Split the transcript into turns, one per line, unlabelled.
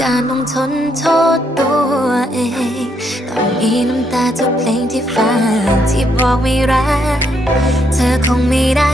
การต้องทนโทษตัวเองต้องมีน้ำตาทุกเพลงที่ฟังที่บอกไม่รัก เธอคงไม่ได้